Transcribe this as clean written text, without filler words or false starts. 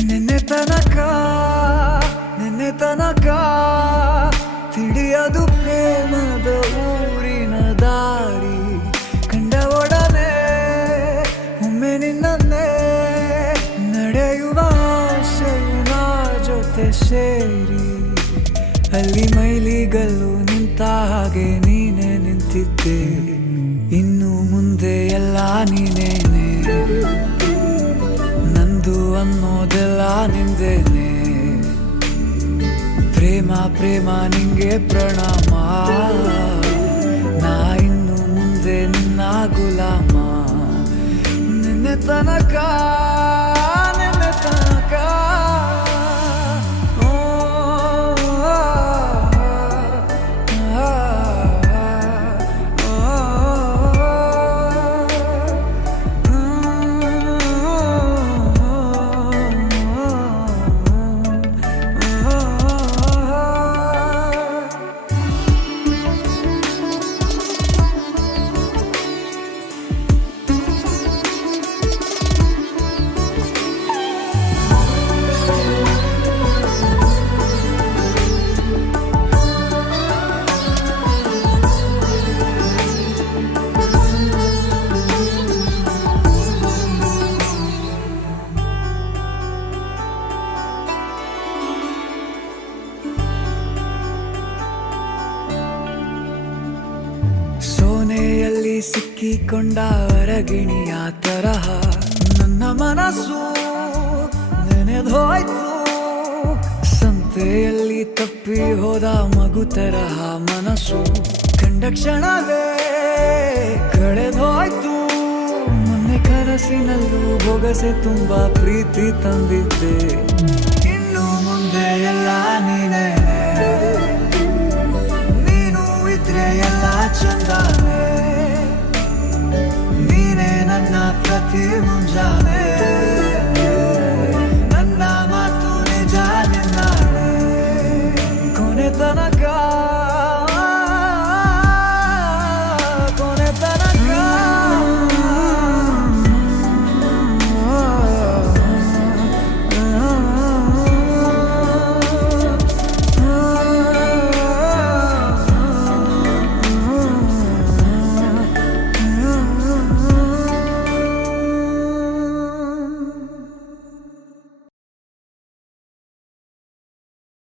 ನಿನ್ನೆ ತನಕ ತಿಳಿಯದು ಪ್ರೇಮದ ಊರಿನ ದಾರಿ. ಕಂಡ ಒಡನೆ ಒಮ್ಮೆ ನಿನ್ನೇ ನಡೆಯುವ ಆಸೆಯ ಜೊತೆ ಸೇರಿ, ಅಲ್ಲಿ ಮೈಲಿಗಲ್ಲು ನಿಂತ ಹಾಗೆ ನೀನೆ ನಿಂತಿದ್ದೆ. ಇನ್ನು ಮುಂದೆ ಎಲ್ಲ ನೀನೇನೆ, ನಂದು ಅನ್ನೋದೆಲ್ಲ ನಿಂದೇನೆ. ಪ್ರೇಮ ಪ್ರೇಮ ನಿಂಗೆ ಪ್ರಣಾಮ, ನಾ ಇನ್ನು ಮುಂದೆ ನಿನ್ನ ಗುಲಾಮ. ನಿನ್ನೆ ತನಕ ಸೋನೆಯಲ್ಲಿ ಸಿಕ್ಕಿಕೊಂಡ ಅರಗಿಣಿಯ ತರಹ ನನ್ನ ಮನಸ್ಸು ನೆನೆದೋಯ್ತು. ಸಂತೆಯಲ್ಲಿ ತಪ್ಪಿ ಹೋದ ಮಗು ತರಹ ಮನಸ್ಸು ಕಂಡ ಕ್ಷಣವೇ ಕಳೆದೋಯ್ತು. ಮೊನ್ನೆ ಕನಸಿನಲ್ಲೂ ಬೊಗಸೆ ತುಂಬಾ ಪ್ರೀತಿ ತಂದಿದ್ದೆ. ಇನ್ನು ಮುಂದೆ ಎಲ್ಲ ನೀನೇ, ನೀನು ಇದ್ರೆ ಎಲ್ಲ ಚಂದಾನೆ. ನೀನೇ ನನ್ನ ಪ್ರತಿ ಮುಂಜಾನೆ.